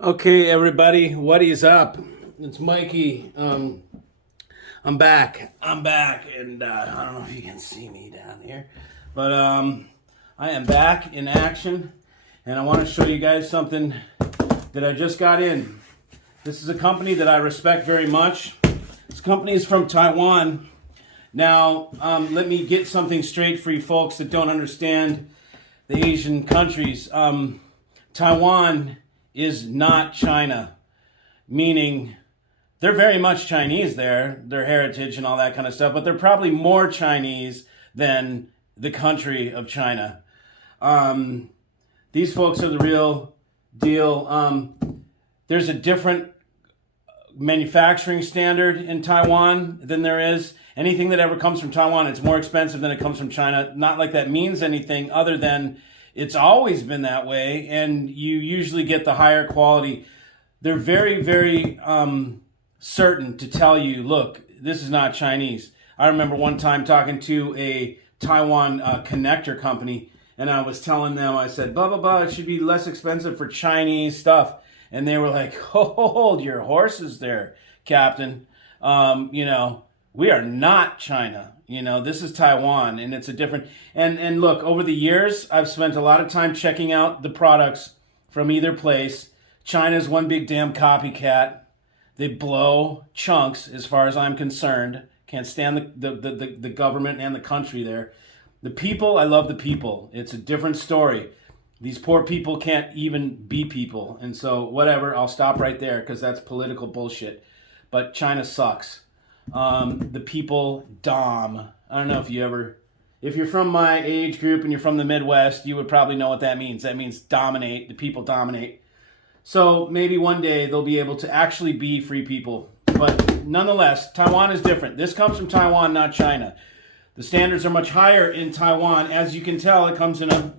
Okay, everybody, what is up? It's Mikey. I'm back. And I don't know if you can see me down here, but I am back in action, and I want to show you guys something that I just got in. This is a company that I respect very much. This company is from Taiwan. Now, let me get something straight for you folks that don't understand the Asian countries. Taiwan is not China, meaning they're very much Chinese there, their heritage and all that kind of stuff, but they're probably more Chinese than the country of China. These folks are the real deal. There's a different manufacturing standard in Taiwan than there is. Anything that ever comes from Taiwan, it's more expensive than it comes from China. Not like that means anything other than it's always been that way, and you usually get the higher quality. They're very, very certain to tell you, look, this is not Chinese. I remember one time talking to a Taiwan connector company, and I was telling them, I said, blah, blah, blah, it should be less expensive for Chinese stuff. And they were like, hold your horses there, Captain. We are not China. This is Taiwan, and it's a different... And look, over the years, I've spent a lot of time checking out the products from either place. China's one big damn copycat. They blow chunks, as far as I'm concerned. Can't stand the government and the country there. The people, I love the people. It's a different story. These poor people can't even be people. And so, whatever, I'll stop right there, because that's political bullshit. But China sucks. The people dom. I don't know if you're from my age group and you're from the Midwest, you would probably know what that means. That means dominate. The people dominate. So maybe one day they'll be able to actually be free people. But nonetheless, Taiwan is different. This comes from Taiwan, not China. The standards are much higher in Taiwan. As you can tell, it comes in a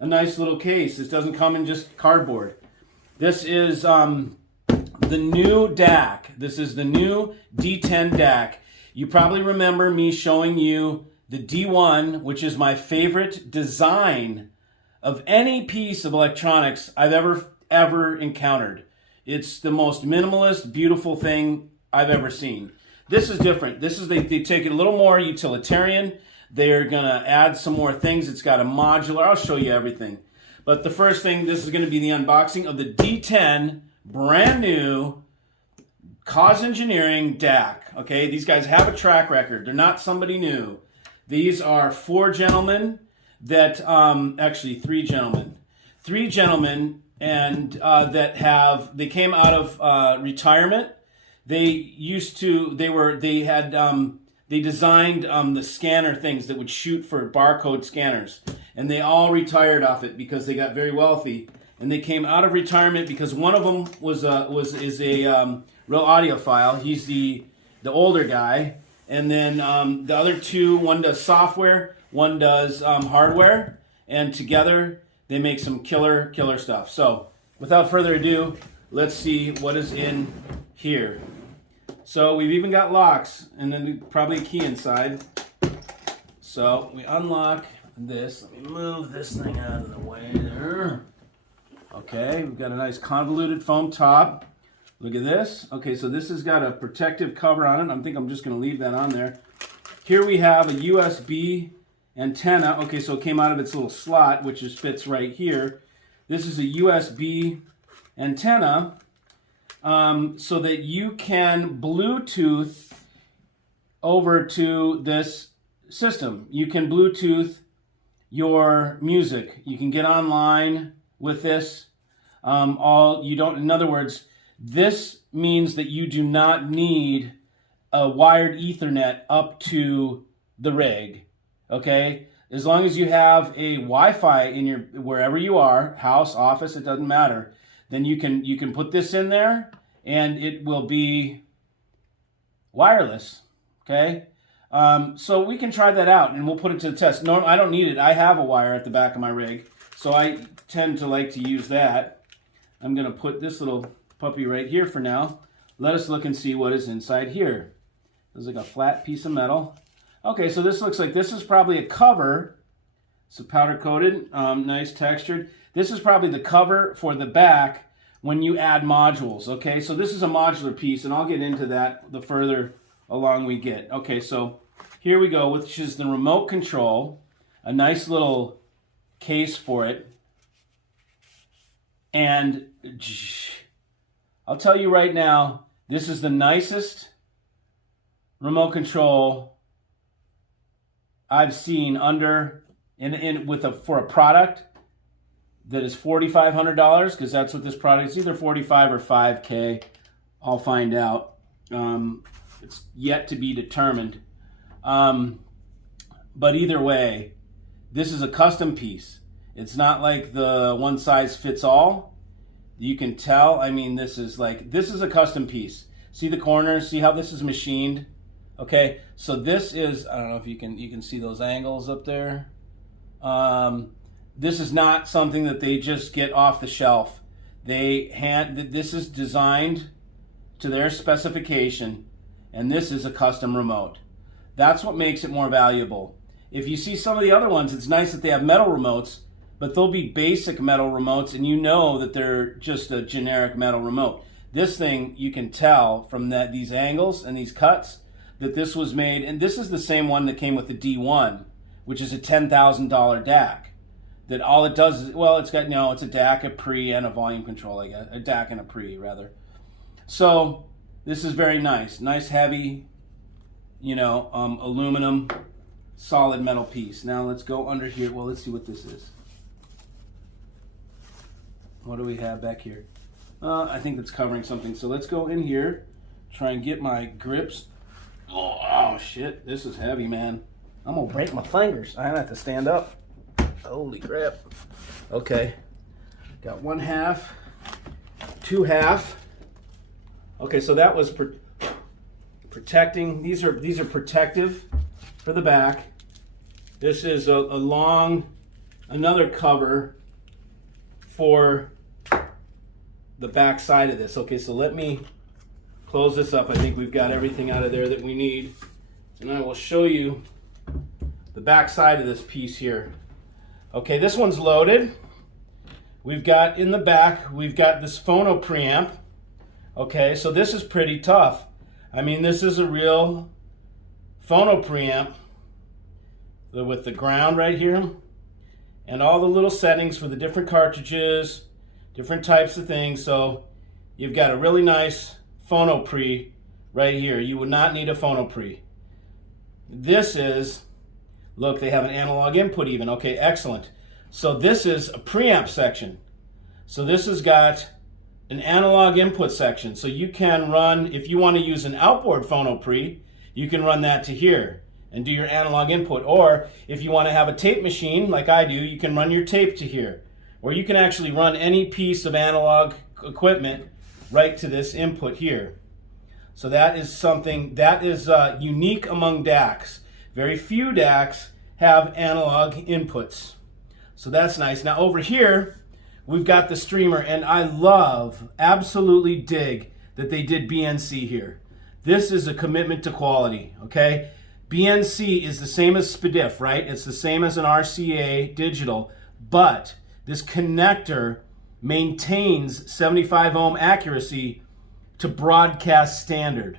nice little case. This doesn't come in just cardboard. This is the new DAC. This is the new D10 DAC. You probably remember me showing you the D1, which is my favorite design of any piece of electronics I've ever encountered. It's the most minimalist, beautiful thing I've ever seen. This is different. They take it a little more utilitarian. They're going to add some more things. It's got a modular. I'll show you everything. But the first thing, this is going to be the unboxing of the D10 brand new COS Engineering DAC. Okay, these guys have a track record. They're not somebody new. These are four gentlemen that, actually three gentlemen, and they came out of retirement. They designed the scanner things that would shoot for barcode scanners, and they all retired off it because they got very wealthy. And they came out of retirement because one of them is a real audiophile. He's the older guy, and then the other two, one does software, one does hardware, and together they make some killer stuff. So without further ado, let's see what is in here. So we've even got locks, and then probably a key inside. So we unlock this. Let me move this thing out of the way there. Okay, we've got a nice convoluted foam top. Look at this. Okay, so this has got a protective cover on it. I think I'm just going to leave that on there. Here we have a USB antenna. Okay, so it came out of its little slot, which just fits right here. This is a USB antenna so that you can Bluetooth over to this system. You can Bluetooth your music. You can get online with this. In other words, this means that you do not need a wired Ethernet up to the rig. Okay? As long as you have a Wi-Fi in your wherever you are, house, office, it doesn't matter, then you can put this in there and it will be wireless. Okay? So we can try that out and we'll put it to the test. No, I don't need it. I have a wire at the back of my rig, so I tend to like to use that. I'm going to put this little puppy right here for now. Let us look and see what is inside here. There's like a flat piece of metal. Okay, so this looks like this is probably a cover. It's a powder coated, nice textured. This is probably the cover for the back when you add modules, okay? So this is a modular piece, and I'll get into that the further along we get. Okay, so here we go, which is the remote control, a nice little case for it. And I'll tell you right now, this is the nicest remote control I've seen for a product that is $4,500, because that's what this product is. Either 45 or 5K. I'll find out. It's yet to be determined. But either way, this is a custom piece. It's not like the one size fits all. You can tell. I mean, this is a custom piece. See the corners? See how this is machined? Okay, so this is, I don't know if you can see those angles up there. This is not something that they just get off the shelf. This is designed to their specification, and this is a custom remote. That's what makes it more valuable. If you see some of the other ones, it's nice that they have metal remotes, but they'll be basic metal remotes, and you know that they're just a generic metal remote. This thing, you can tell from these angles and these cuts that this was made, and this is the same one that came with the D1, which is a $10,000 DAC. That all it does is, well, it's a DAC, a pre, and a volume control, I guess. A DAC and a pre, rather. So this is very nice. Nice, heavy, aluminum, solid metal piece. Now let's go under here. Well, let's see what this is. What do we have back here? I think that's covering something. So let's go in here, try and get my grips. Oh shit, this is heavy, man. I'm gonna break my fingers. I have to stand up. Holy crap. Okay, got 1/2, 2/2. Okay, so that was protecting. These are protective for the back. This is another cover for the back side of this. Okay, so let me close this up. I think we've got everything out of there that we need. And I will show you the back side of this piece here. Okay, this one's loaded. We've got in the back, we've got this Phono Preamp. Okay, so this is pretty tough. I mean, this is a real Phono Preamp with the ground right here and all the little settings for the different cartridges, different types of things. So you've got a really nice Phono Pre right here. You would not need a Phono Pre. This is, look, they have an analog input even. Okay, excellent. So this is a preamp section. So this has got an analog input section. So you can run, if you want to use an outboard Phono Pre, you can run that to here and do your analog input. Or if you want to have a tape machine like I do, you can run your tape to here. Or you can actually run any piece of analog equipment right to this input here. So that is something that is unique among DACs. Very few DACs have analog inputs. So that's nice. Now over here, we've got the streamer, and I absolutely dig that they did BNC here. This is a commitment to quality, okay? BNC is the same as SPDIF, right? It's the same as an RCA digital, but this connector maintains 75 ohm accuracy to broadcast standard.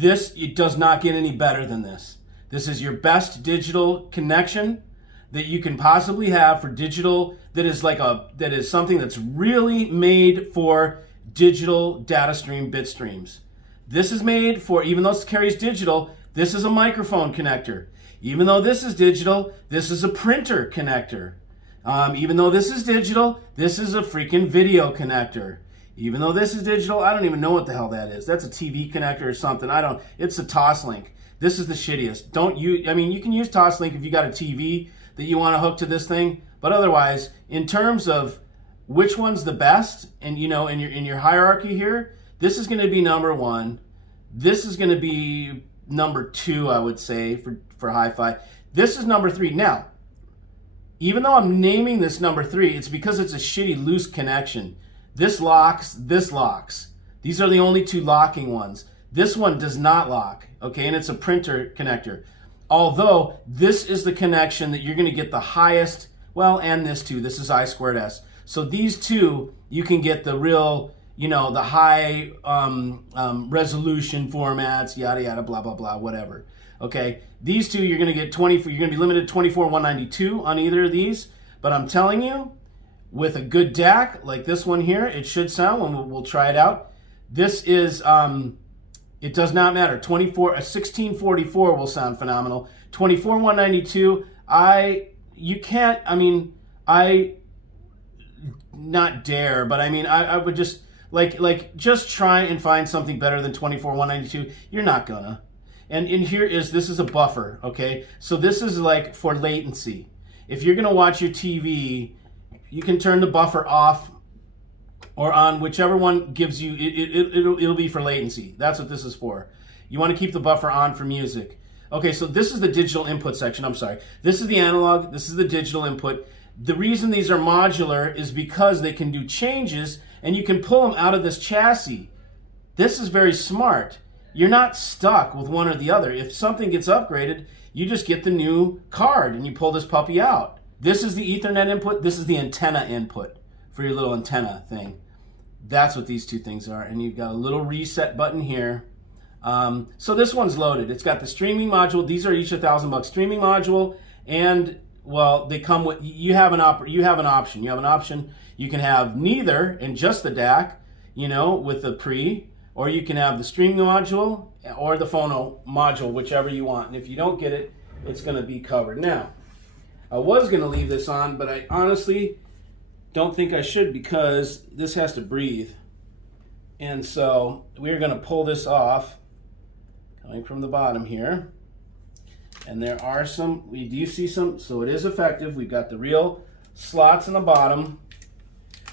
It does not get any better than this. This is your best digital connection that you can possibly have for digital, that is something that's really made for digital data stream bit streams. This is made for, even though this carries digital, this is a microphone connector. Even though this is digital, this is a printer connector. Even though this is digital, this is a freaking video connector. Even though this is digital, I don't even know what the hell that is. That's a TV connector or something. It's a Toslink. This is the shittiest. You can use Toslink if you got a TV that you want to hook to this thing, but otherwise, in terms of which one's the best, and in your hierarchy here, this is going to be number 1. This is going to be number 2, I would say, for hi-fi. This is number 3. Now, even though I'm naming this number 3, it's because it's a shitty loose connection. This locks, this locks. These are the only 2 locking ones. This one does not lock, okay, and it's a printer connector. Although this is the connection that you're going to get the highest, well, and this too. This is I2S. So these two, you can get the real, you know, the high resolution formats, yada yada, blah blah blah, whatever. Okay, these two you're going to get 20. You're going to be limited to 24,192 on either of these. But I'm telling you, with a good DAC like this one here, it should sound. When we'll try it out. This is it does not matter. 1644 will sound phenomenal. 24,192. You can't. I mean, not dare, but I mean, I would just just try and find something better than 24,192. You're not gonna. And in here this is a buffer, okay? So this is like for latency. If you're gonna watch your TV, you can turn the buffer off or on, whichever one gives you, it'll be for latency. That's what this is for. You wanna keep the buffer on for music. Okay, so this is the digital input section, I'm sorry. This is the analog, this is the digital input. The reason these are modular is because they can do changes and you can pull them out of this chassis. This is very smart. You're not stuck with one or the other. If something gets upgraded, you just get the new card and you pull this puppy out. This is the Ethernet input. This is the antenna input for your little antenna thing. That's what these two things are. And you've got a little reset button here. So this one's loaded. It's got the streaming module. These are each $1,000 streaming module. And, well, they come with, you have an option. You have an option. You can have neither and just the DAC, you know, with the pre. Or you can have the streaming module or the phono module, whichever you want. And if you don't get it, it's going to be covered. Now, I was going to leave this on, but I honestly don't think I should because this has to breathe. And so we're going to pull this off, coming from the bottom here. And there are some, we do see some, so it is effective. We've got the real slots in the bottom.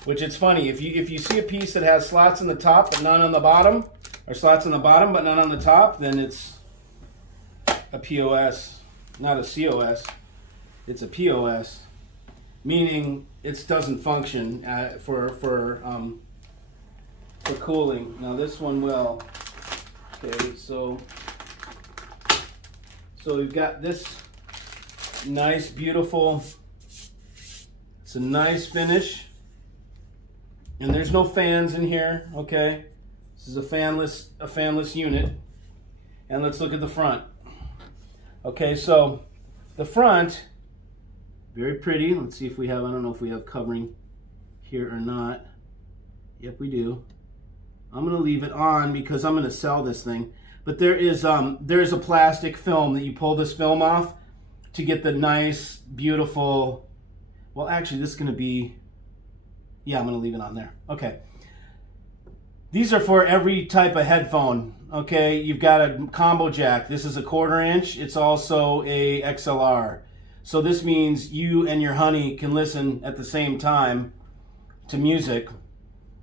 Which it's funny, if you see a piece that has slots in the top but none on the bottom, or slots in the bottom but none on the top, then it's a POS, not a COS. It's a POS, meaning it doesn't function for cooling. Now this one will. Okay, so we've got this nice, beautiful. It's a nice finish. And there's no fans in here, okay? This is a fanless unit. And let's look at the front. Okay, so the front, very pretty. Let's see if we have, I don't know if we have covering here or not. Yep, we do. I'm gonna leave it on because I'm gonna sell this thing. But there is a plastic film that you pull this film off to get the nice, beautiful, well actually this is gonna be, yeah, I'm going to leave it on there. Okay. These are for every type of headphone. Okay, you've got a combo jack. This is a 1/4 inch. It's also a XLR. So this means you and your honey can listen at the same time to music.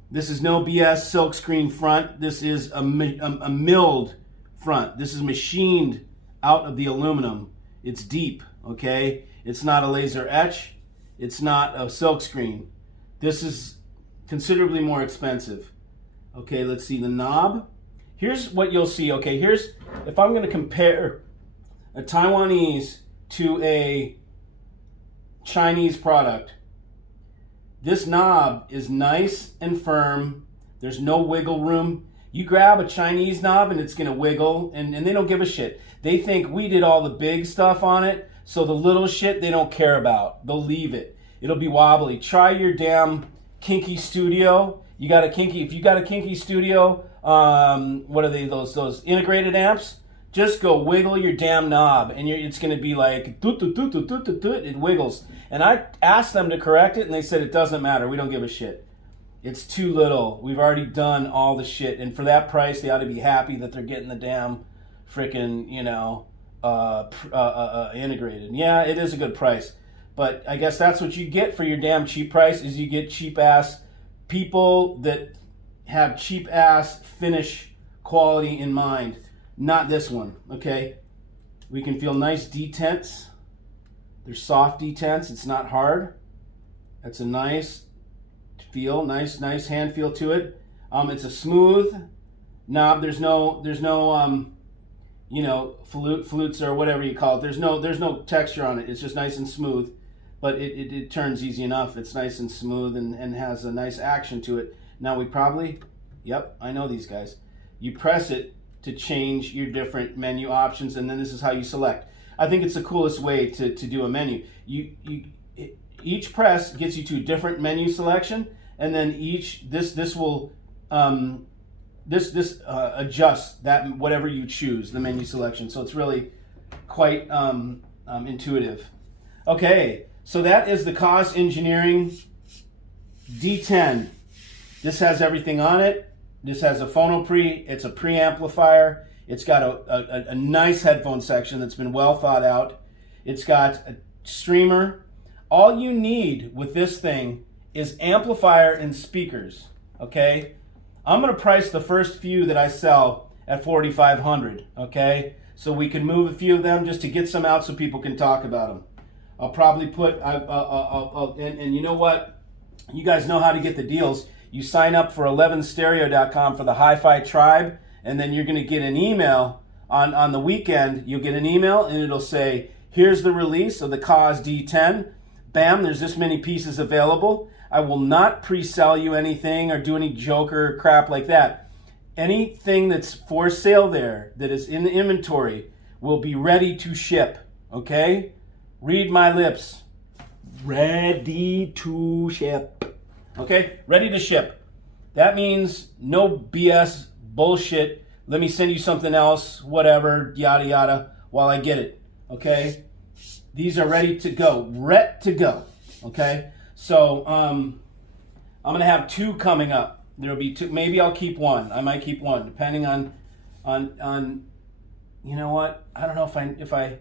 This is no BS silkscreen front. This is a milled front. This is machined out of the aluminum. It's deep, okay? It's not a laser etch. It's not a silkscreen. This is considerably more expensive. Okay, let's see the knob. Here's what you'll see. Okay, here's, if I'm going to compare a Taiwanese to a Chinese product, this knob is nice and firm. There's no wiggle room. You grab a Chinese knob and it's going to wiggle, and they don't give a shit. They think we did all the big stuff on it, so the little shit they don't care about. They'll leave it. It'll be wobbly. Try your damn Kinky Studio. You got a Kinky, if you got a Kinky Studio, what are they, those integrated amps? Just go wiggle your damn knob and it's going to be like, it wiggles. And I asked them to correct it and they said it doesn't matter. We don't give a shit. It's too little. We've already done all the shit. And for that price, they ought to be happy that they're getting the damn freaking, you know, integrated. Yeah, it is a good price. But I guess that's what you get for your damn cheap price, is you get cheap ass people that have cheap ass finish quality in mind. Not this one, okay? We can feel nice detents. They're soft detents. It's not hard. That's a nice feel, nice hand feel to it. It's a smooth knob. There's no you know, flutes or whatever you call it. There's no texture on it. It's just nice and smooth. but it turns easy enough. It's nice and smooth and has a nice action to it. Now we probably, yep, I know these guys. You press it to change your different menu options, and then this is how you select. I think it's the coolest way to do a menu. Each press gets you to different menu selection, and then this will adjust that whatever you choose, the menu selection. So it's really quite intuitive. Okay, so that is the COS Engineering D10. This has everything on it. This has a Phono it's a preamplifier. It's got a nice headphone section that's been well thought out. It's got a streamer. All you need with this thing is amplifier and speakers, okay? I'm gonna price the first few that I sell at $4,500, okay? So we can move a few of them just to get some out so people can talk about them. I'll probably put, and you know what? You guys know how to get the deals. You sign up for 11stereo.com for the Hi-Fi Tribe, and then you're going to get an email on the weekend. You'll get an email, and it'll say, here's the release of the COS D10. Bam, there's this many pieces available. I will not pre-sell you anything or do any joker crap like that. Anything that's for sale there that is in the inventory will be ready to ship, okay? Read my lips. Ready to ship. Okay, ready to ship. That means no BS bullshit. Let me send you something else, whatever, yada yada, while I get it. Okay, these are ready to go, Okay, so I'm gonna have 2 coming up. There'll be 2. Maybe I'll keep 1. I might keep 1, depending on. You know what? I don't know if I.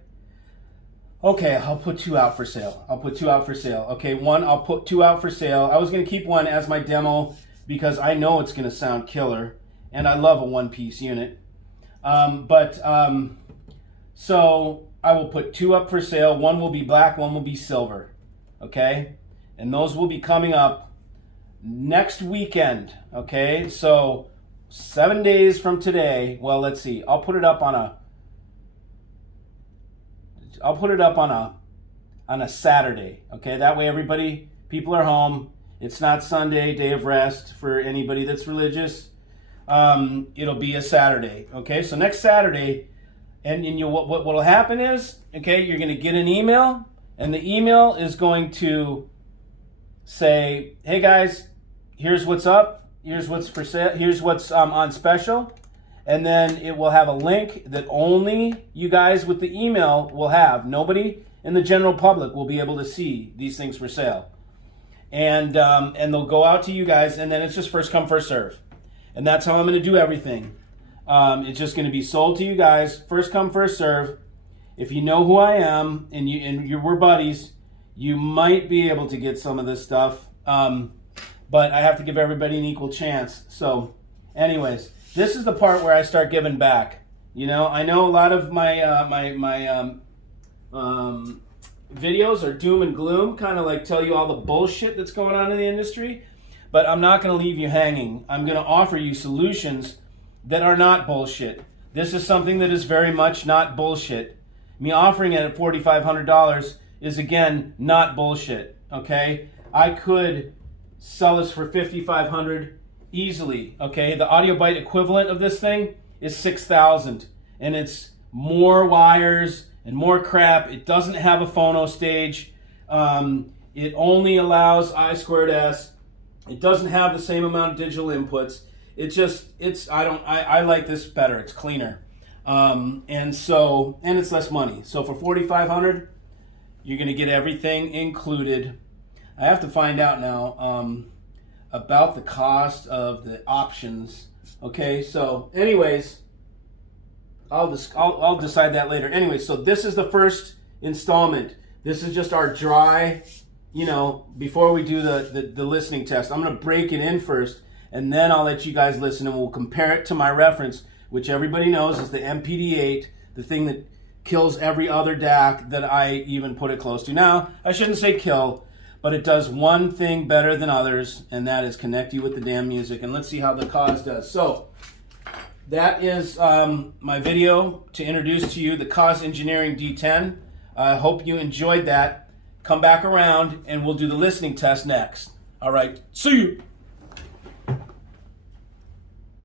Okay, I'll put 2 out for sale. Okay, 1, I'll put 2 out for sale. I was going to keep 1 as my demo because I know it's going to sound killer, and I love a one-piece unit. So I will put 2 up for sale. 1 will be black, 1 will be silver. Okay? And those will be coming up next weekend. Okay? So 7 days from today, well, let's see. I'll put it up on a Saturday, okay? That way people are home. It's not Sunday, day of rest for anybody that's religious. It'll be a Saturday, okay? So next Saturday, and what will happen is, okay, you're going to get an email, and the email is going to say, hey guys, here's what's up, here's what's for sale, here's what's on special. And then it will have a link that only you guys with the email will have. Nobody in the general public will be able to see these things for sale. And they'll go out to you guys, and then it's just first come, first serve. And that's how I'm going to do everything. It's just going to be sold to you guys, first come, first serve. If you know who I am and we're buddies, you might be able to get some of this stuff. But I have to give everybody an equal chance. So anyways. This is the part where I start giving back. You know, I know a lot of my videos are doom and gloom, kind of like tell you all the bullshit that's going on in the industry, but I'm not going to leave you hanging. I'm going to offer you solutions that are not bullshit. This is something that is very much not bullshit. Me offering it at $4,500 is, again, not bullshit, okay? I could sell this for $5,500 easily, okay? The audio byte equivalent of this thing is $6,000, and it's more wires and more crap. It doesn't have a phono stage. It only allows I2S. It doesn't have the same amount of digital inputs. I like this better. It's cleaner, and it's less money. So for $4,500, you're gonna get everything included. I have to find out now about the cost of the options. Okay, so anyways, I'll decide that later. Anyway, so this is the first installment. This is just our dry, before we do the listening test. I'm going to break it in first, and then I'll let you guys listen, and we'll compare it to my reference, which everybody knows is the MPD-8, the thing that kills every other DAC that I even put it close to. Now, I shouldn't say kill, but it does one thing better than others, and that is connect you with the damn music. And let's see how the COS does. So that is my video to introduce to you the COS Engineering D10. I hope you enjoyed that. come back around and we'll do the listening test next. All right, see you.